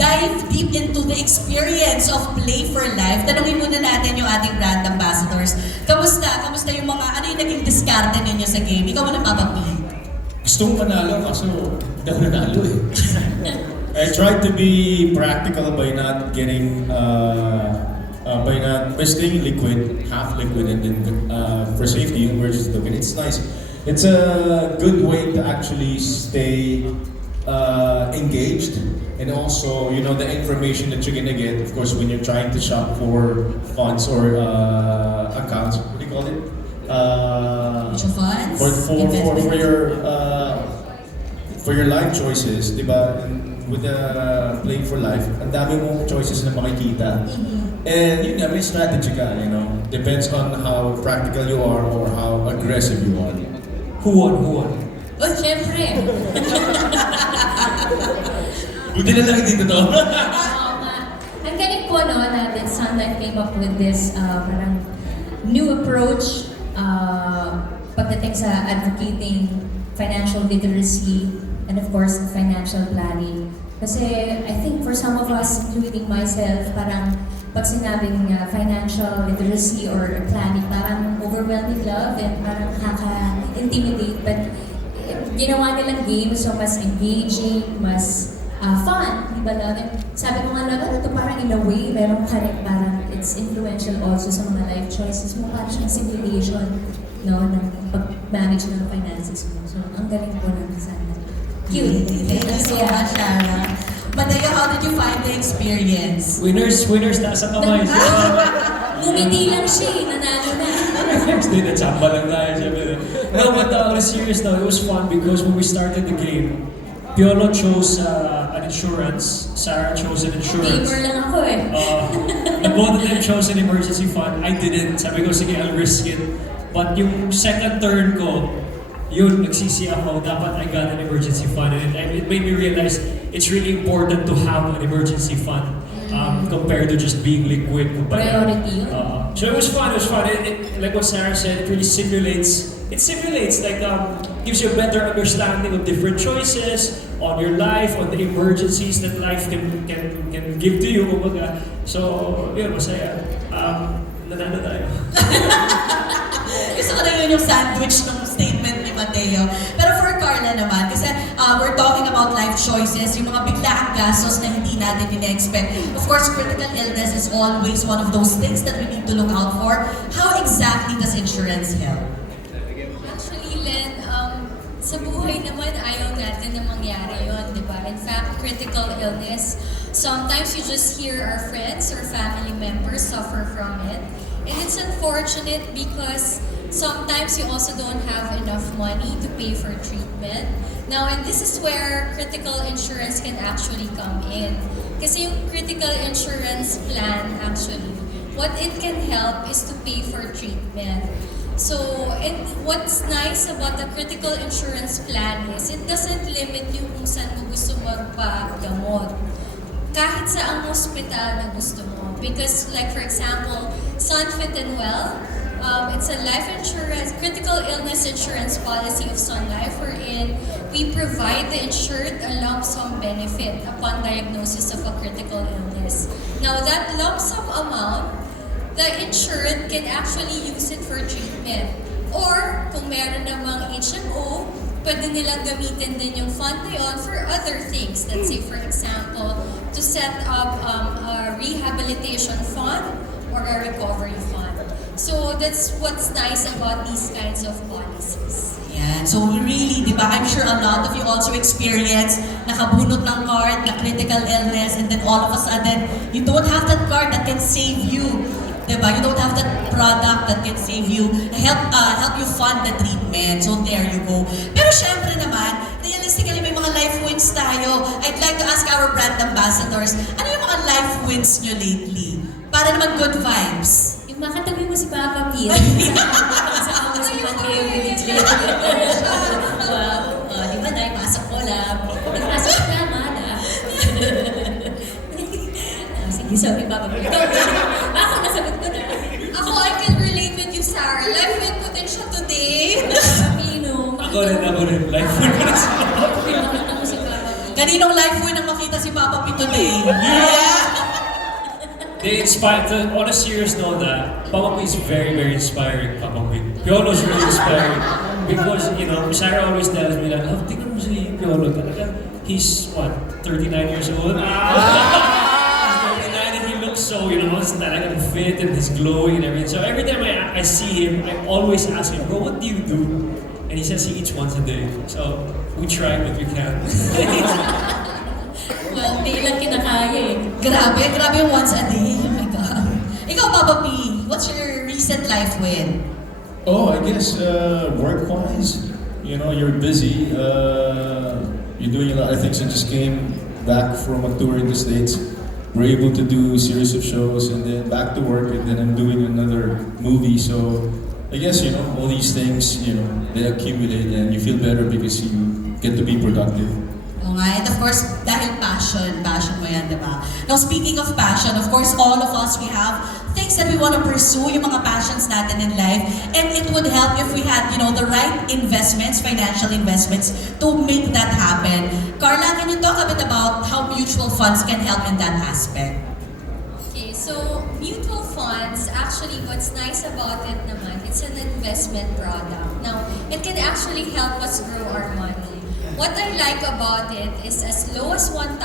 dive deep into the experience of Play for Life, tanungin muna natin yung ating brand ambassadors. Kamusta? Kamusta yung mga, ano yung naging diskarte ninyo sa game? Ikaw mo nagpapapili. Gusto kong manalo kaso hindi ako nanalo eh. I tried to be practical by not getting, by staying liquid, half liquid, and then for safety, we're just looking. It's nice. It's a good way to actually stay engaged, and also, you know, the information that you're gonna get, of course, when you're trying to shop for funds or accounts. What do you call it? Mutual funds? For your life choices, di ba? With Playing for Life, ang dami mong choices na makikita. And yun nga, may strategy ka, you know. Depends on how practical you are or how aggressive you are. Who won? Oh, syempre! Buti na lang dito to. Oo nga. Ang galing po, no, na that Sun Life came up with this parang new approach pagdating sa advocating financial literacy and of course financial planning. Kasi I think for some of us, including myself, parang pag sinabing financial literacy or planning, parang overwhelming love and parang nakaka-intimidate. But ginawa nilang game so mas engaging, mas fun, di ba lang? Sabi ko nga lang, ito parang in a way, meron ka rin parang it's influential also sa mga life choices mo, parang siyang simulation, no, ng pag-manage ng finances mo. So, ang galing po ng sana. Cute. Thank you so much, Shara. Mateo, how did you find the experience? Winners, nasa kamay. Ngumiti lang siya, nanalo na. Hindi, natsamba lang tayo. Siyempre. No, but on a serious note, it was fun because when we started the game, Piolo chose an insurance, Sarah chose an insurance. Gamer lang ako eh. Both of them chose an emergency fund. I didn't. Sabi ko, sige, I'll risk it. But yung second turn ko, yun, nagsisi ako, dapat I got an emergency fund. And it made me realize it's really important to have an emergency fund compared to just being liquid. Priority yun. So it was fun. Like what Sarah said, it really simulates, like, gives you a better understanding of different choices on your life, on the emergencies that life can give to you. So, yun, masaya. Nanalo tayo. Gusto ko na yun yung sandwich ng statement ni Mateo. Pero for Carla naman, kasi we're talking about life choices, yung mga biglaang gastos na hindi natin ina-expect. Of course, critical illness is always one of those things that we need to look out for. How exactly does insurance help? Actually, Len, sa buhay naman ayaw natin na mangyari yun, di ba? In fact, critical illness, sometimes you just hear our friends or family members suffer from it. And it's unfortunate because sometimes you also don't have enough money to pay for treatment. Now, and this is where critical insurance can actually come in. Kasi yung critical insurance plan actually, what it can help is to pay for treatment. So, and what's nice about the critical insurance plan is it doesn't limit you kung saan mo gusto magpagamot. Kahit sa ang hospital na gusto mo. Because like for example, Sun Fit and Well, it's a life insurance, critical illness insurance policy of Sun Life wherein we provide the insured a lump sum benefit upon diagnosis of a critical illness. Now that lump sum amount, the insured can actually use it for treatment. Or kung meron namang HMO, pwede nilang gamitin din yung fund na yun for other things. Let's say for example, to set up a rehabilitation fund or a recovery fund. So that's what's nice about these kinds of policies. Yan. So really, di ba, I'm sure a lot of you also experience nakabunot ng card, na critical illness, and then all of a sudden, you don't have that card that can save you. Diba? You don't have that product that can save you, help you fund the treatment. So there you go. Pero syempre naman, realistically may mga life wins tayo. I'd like to ask our brand ambassadors, ano yung mga life wins nyo lately? Para naman good vibes. Yung makatabi mo si Papa Pete. Kasama mo si Mateo with the Wow. Di ba, dahil pasok ko lang. Nagpasok ko lang, na. Sige, sabi Papa Pete. Ako, nasagot ko na. Ako, I can relate with you, Sarah. Life win ko din siya today. Pino. Ako rin. Life win ko na sila. Nakita ko si Papa Pete. Kaninong life win ang makita makita si Papa P today. Yeah! They inspire, on a serious note, Papa P is very, very inspiring, Papa P. Piolo is really inspiring because, you know, Sarah always tells me that, oh, tingnan mo si Piolo, talaga, he's, what, 39 years old? He's 39 and he looks so, you know, he's talagang fit and he's glowing and everything. So every time I see him, I always ask him, bro, what do you do? And he says he eats once a day. So we try, but we can't. Well, di lang kinakaya eh. Grabe yung once a day. Oh my God. Ikaw, Papa P, what's your recent life with? Oh, I guess work-wise, you know, you're busy. You're doing a lot of things. I just came back from a tour in the States. We're able to do a series of shows and then back to work, and then I'm doing another movie. So I guess, you know, all these things, you know, they accumulate and you feel better because you get to be productive. Oo nga, and of course, dahil passion mo yan, di ba? Now, speaking of passion, of course, all of us, we have things that we want to pursue, yung mga passions natin in life, and it would help if we had, you know, the right investments, financial investments, to make that happen. Carla, can you talk a bit about how mutual funds can help in that aspect? Okay, so mutual funds, actually what's nice about it naman, it's an investment product. Now, it can actually help us grow our money. What I like about it is as low as 1,000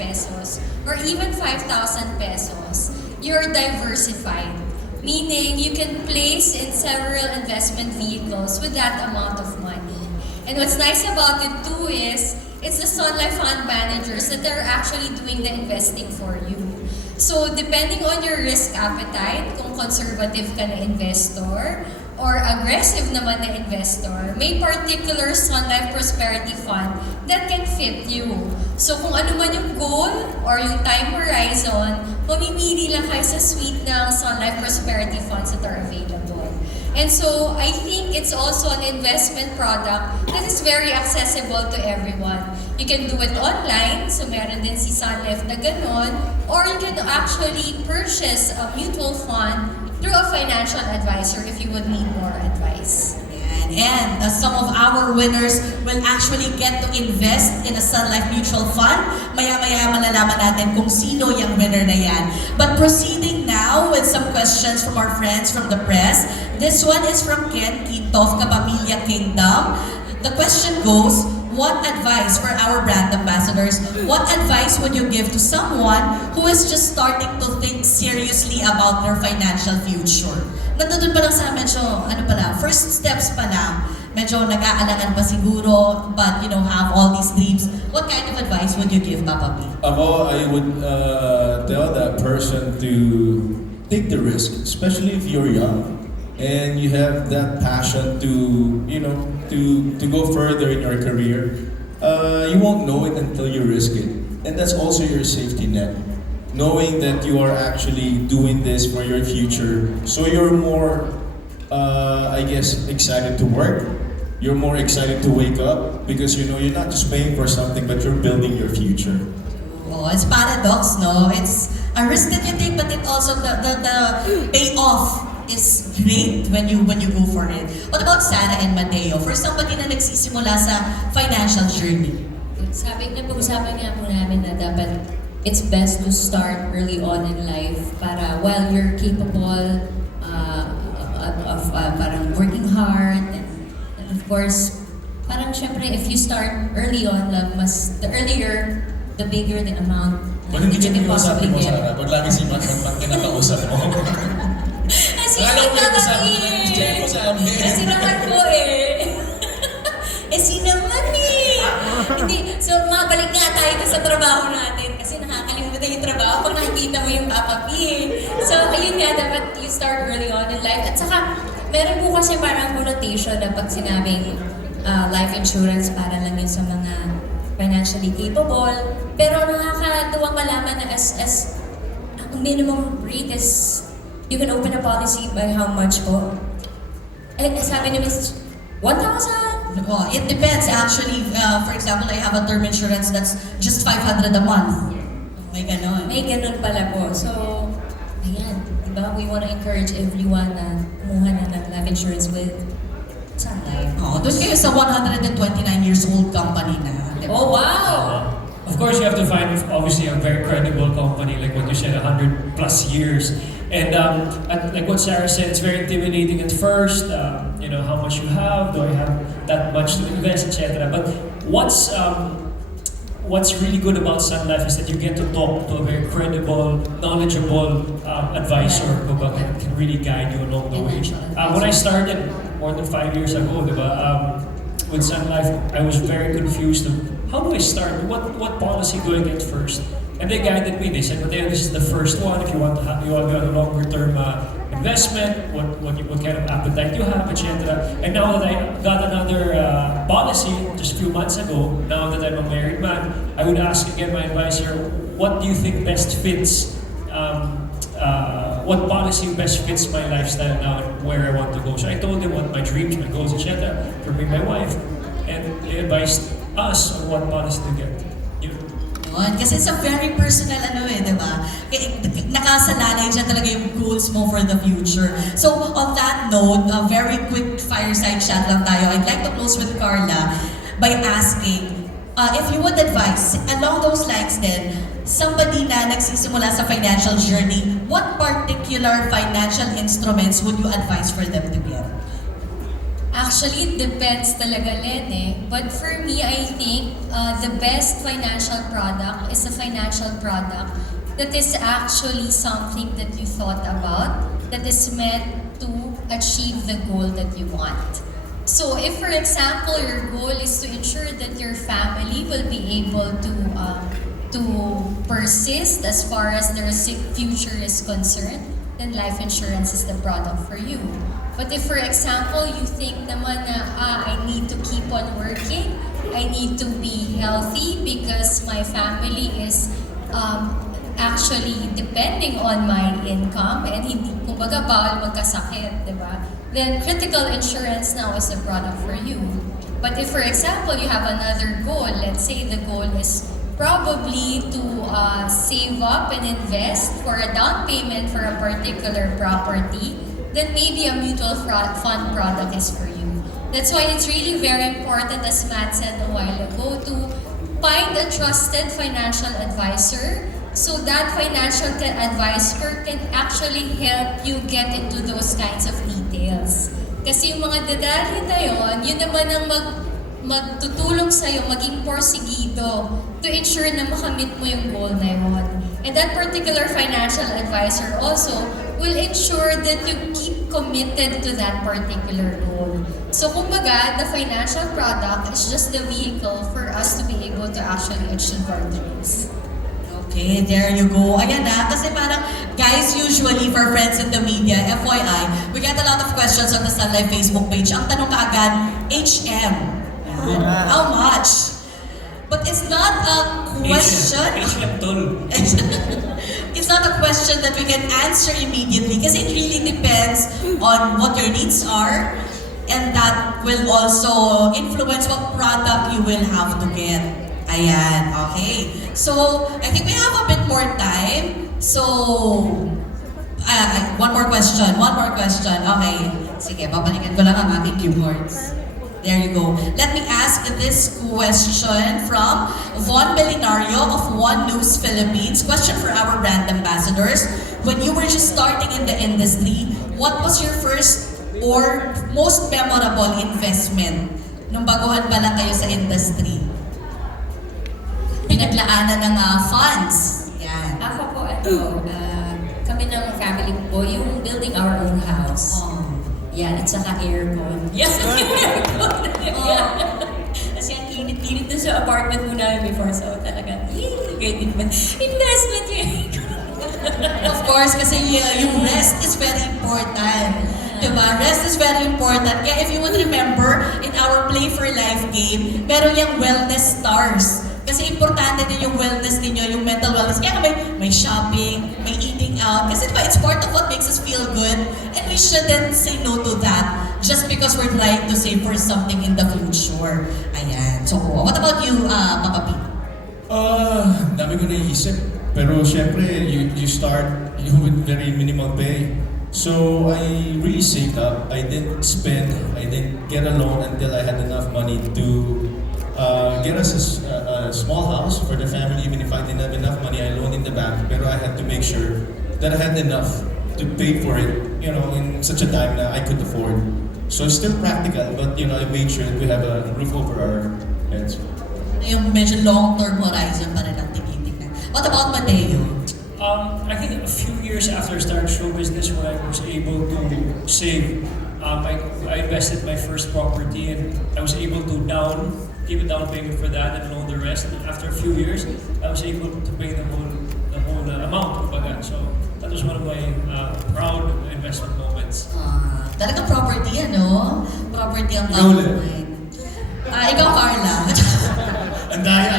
pesos or even 5,000 pesos, you're diversified. Meaning, you can place in several investment vehicles with that amount of money. And what's nice about it too is, it's the Sun Life Fund managers that are actually doing the investing for you. So, depending on your risk appetite, kung conservative ka na investor, or aggressive naman na investor, may particular Sun Life Prosperity Fund that can fit you. So kung ano man yung goal or yung time horizon, mamimili lang kayo sa suite ng Sun Life Prosperity Funds that are available. And so I think it's also an investment product that is very accessible to everyone. You can do it online, so meron din si Sun Life na ganon, or you can actually purchase a mutual fund through a financial advisor if you would need more advice. And some of our winners will actually get to invest in a Sun Life Mutual Fund. Maya-maya malalaman natin kung sino yung winner na yan. But proceeding now with some questions from our friends from the press. This one is from Ken Quinto of Kapamilya Kingdom. The question goes, what advice for our brand ambassadors, what advice would you give to someone who is just starting to think seriously about their financial future? Nandun pa lang sa medyo, first steps pa lang. Medyo nag-aalangan pa siguro, but you know, have all these dreams. What kind of advice would you give, Papa P? I would tell that person to take the risk, especially if you're young and you have that passion to, you know, to go further in your career. You won't know it until you risk it, and that's also your safety net. Knowing that you are actually doing this for your future, so you're more, I guess, excited to work. You're more excited to wake up because you know you're not just paying for something, but you're building your future. Oh, it's paradox, no? It's a risk that you take, but it also the payoff is great when you go for it. What about Sarah and Mateo? For somebody na nagsisimula sa financial journey. Sabi na pag-usapan nga po namin na dapat it's best to start early on in life para while you're capable of parang working hard and of course parang syempre if you start early on the earlier the bigger the amount Ba't hindi that you can mo possibly mo, get. Sarah? Pag lagi si Matt pag kinakausap mo. Akala ko yung kasama ko na yung Jay mo sa amin. Kasi naman po eh. Sinaman eh. Hindi, so mabalik nga tayo sa trabaho natin kasi nakakalimutan yung trabaho pag nakikita mo yung Papa P. So ayun nga, dapat you start early on in life. At saka, meron po kasi parang connotation na pag sinabing life insurance para lang yun sa mga financially capable. Pero nakakatuwang malaman na as ang minimum rate is you can open a policy by how much po? Sabi ni Mrs. 1,000? Oh, it depends actually. For example, I have a term insurance that's just 500 a month. May ganon. May ganun pala po. So, ayan. Diba? We want to encourage everyone na kumuha na ng life insurance with Sun Life. Oh, doon kayo sa 129 years old company na. Diba? Oh, wow! Of course, you have to find obviously a very credible company, like what you said, 100 plus years. And like what Sarah said, it's very intimidating at first. You know, how much you have, do I have that much to invest, etc. But what's really good about Sun Life is that you get to talk to a very credible, knowledgeable advisor who can really guide you along the way. When I started more than 5 years ago, diba, with Sun Life, I was very confused of how do I start? What policy do I get first? And they guided me. They said, Mateo, this is the first one. If you want to have, you want to have a longer term investment, what kind of appetite you have, etc. And now that I got another policy just a few months ago, now that I'm a married man, I would ask again my advisor, what do you think best fits? What policy best fits my lifestyle now and where I want to go? So I told him what my dreams, my goals, etc. for me, my wife, and they advised us on what policy to get. Kasi it's a very personal di ba? Nakasalalay dyan talaga yung goals mo for the future. So on that note, a very quick fireside chat lang tayo. I'd like to close with Carla by asking if you would advise, along those lines din, somebody na nagsisimula sa financial journey, what particular financial instruments would you advise for them to get? Actually, it depends talaga, Len, eh. But for me, I think the best financial product is a financial product that is actually something that you thought about, that is meant to achieve the goal that you want. So if, for example, your goal is to ensure that your family will be able to persist as far as their future is concerned, then life insurance is the product for you. But if, for example, you think naman na, I need to keep on working, I need to be healthy because my family is actually depending on my income and hindi, kumbaga, bawal magkasakit, di ba? Then critical insurance now is the product for you. But if, for example, you have another goal, let's say the goal is probably to save up and invest for a down payment for a particular property, then maybe a mutual fund product is for you. That's why it's really very important, as Matt said a while ago, to find a trusted financial advisor so that financial advisor can actually help you get into those kinds of details. Kasi yung mga detalye na yun naman ang magtutulong sa'yo maging porsigido to ensure na makamit mo yung goal na yun. And that particular financial advisor also will ensure that you keep committed to that particular goal. So kumbaga, the financial product is just the vehicle for us to be able to actually achieve our dreams. Okay, there you go. Ayan na, kasi parang, guys, usually for friends in the media, FYI, we get a lot of questions on the Sun Life Facebook page. Ang tanong kaagad, HM. How much? But it's not a question. It's not a question that we can answer immediately because it really depends on what your needs are, and that will also influence what product you will have to get. Ayan, okay. So, I think we have a bit more time. So, one more question. Okay. Sige, babalikan ko lang ang aking keyboards. There you go. Let me ask this question from Von Belinario of One News Philippines. Question for our brand ambassadors. When you were just starting in the industry, what was your first or most memorable investment nung baguhan pa lang kayo sa industry? Pinaglaanan ng funds. Yan. Ako po, kami ng family ko, yung building our own house. Yan, at saka aircon. Yan, aircon. Kasi ang init-init dun sa apartment mo namin before. So talaga, great investment yun. Of course, kasi yung rest is very important. Diba? Rest is very important. Kaya if you would remember, in our Play for Life game, meron yung wellness stars. Kasi importante din yung wellness ninyo, yung mental wellness. Kaya may shopping, may eating out. Kasi diba, it's part of what makes us feel good. And we shouldn't say no to that just because we're trying to save for something in the future. Ayan. So, what about you, Papa P? Dami ko naisip. Pero syempre, you start with very minimal pay. So I really saved up. I didn't spend, I didn't get a loan until I had enough money to get us a a small house for the family. Even if I didn't have enough money, I loaned in the bank. Pero I had to make sure that I had enough to pay for it, you know, in such a time that I could afford. So it's still practical, but you know, I made sure that we have a roof over our heads. Yung medyo long-term horizon pa rin ang tinitingnan. What about Mateo? I think a few years after I started show business, when I was able to save, I invested my first property and I was able to give a down payment for that and loan the rest. And after a few years, I was able to pay the whole amount. Kumbaga. So that was one of my proud investment moments. Talaga property, ano? Property ang Ikaw tawag ulit. mo eh. Ikaw, Carla. Ang daya!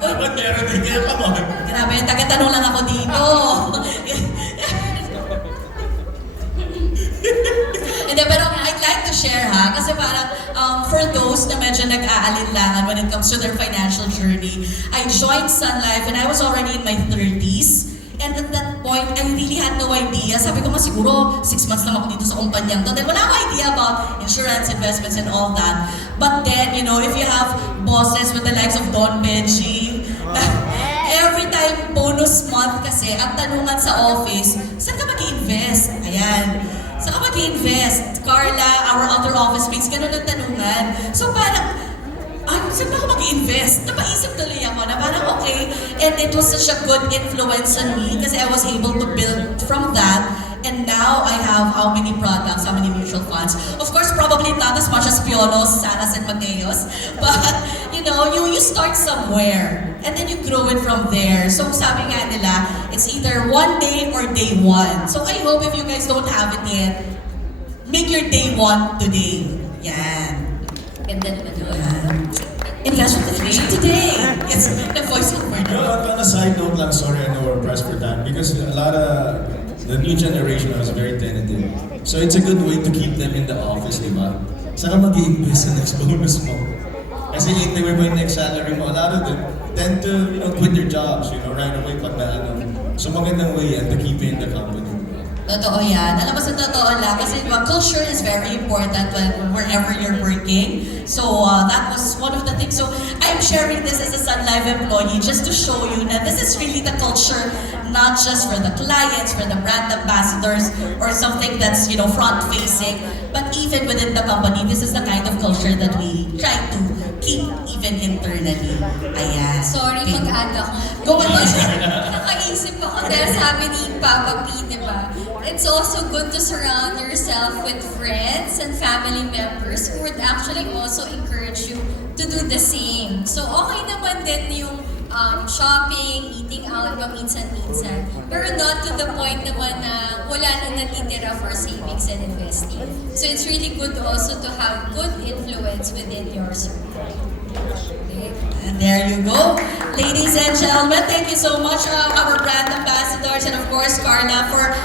Dapat meron din kaya ka mo. Grabe, taga-tanong lang ako dito. Hindi, pero I'd like to share ha, kasi parang for those na medyo nag-aalinlangan when it comes to their financial journey, I joined Sun Life when I was already in my 30s. And at that point, I really had no idea. Sabi ko nga siguro, 6 months lang ako dito sa kumpanyang to. Then wala akong idea about insurance, investments, and all that. But then, you know, if you have bosses with the likes of Don Benji, every time bonus month kasi, ang tanungan sa office, saan ka mag-i-invest? Ayan. Saan ka mag-i-invest? Carla, our other office mates, ganun ang tanungan. So parang, saan ba ako mag-i-invest? Napaisip tuloy ako na parang okay. And it was such a good influence on me kasi I was able to build from that. And now I have how many products, how many mutual funds. Of course, probably not as much as Piolos, Saras, and Mateos. But, you know, you start somewhere. And then you grow it from there. So sabi nga nila, it's either one day or day one. So I hope if you guys don't have it yet, make your day one today. Yan. Ganda naman yun. Invest with Inflation today. It's the voice of You know, on a side note lang, sorry, I know we're pressed for time because a lot of the new generation is very tentative. So it's a good way to keep them in the office, di ba? Saan ka mag-i-invest sa next bonus mo? Kasi hintayin mo yung next salary mo. A lot of them tend to, you know, quit their jobs, you know, right away pag na ano. So magandang way yan to keep you in the company. Totoo yan. Alam mo sa totoo lang, kasi culture is very important wherever you're working. So that was one of the things. So I'm sharing this as a Sun Life employee just to show you that this is really the culture, not just for the clients, for the brand ambassadors, or something that's, you know, front-facing, but even within the company, this is the kind of culture that we try to keep even internally. Ayan. Sorry, Okay. mag-add ako. Go ahead. Nakaisip ako dahil sabi ni Papa P, di ba? It's also good to surround yourself with friends and family members who would actually also encourage you to do the same. So okay naman din yung shopping, eating out, paminsan-minsan. Pero not to the point naman na wala na natitira for savings and investing. So it's really good also to have good influence within your circle. Okay. And there you go. Ladies and gentlemen, thank you so much, our brand ambassadors, and of course, Carla, for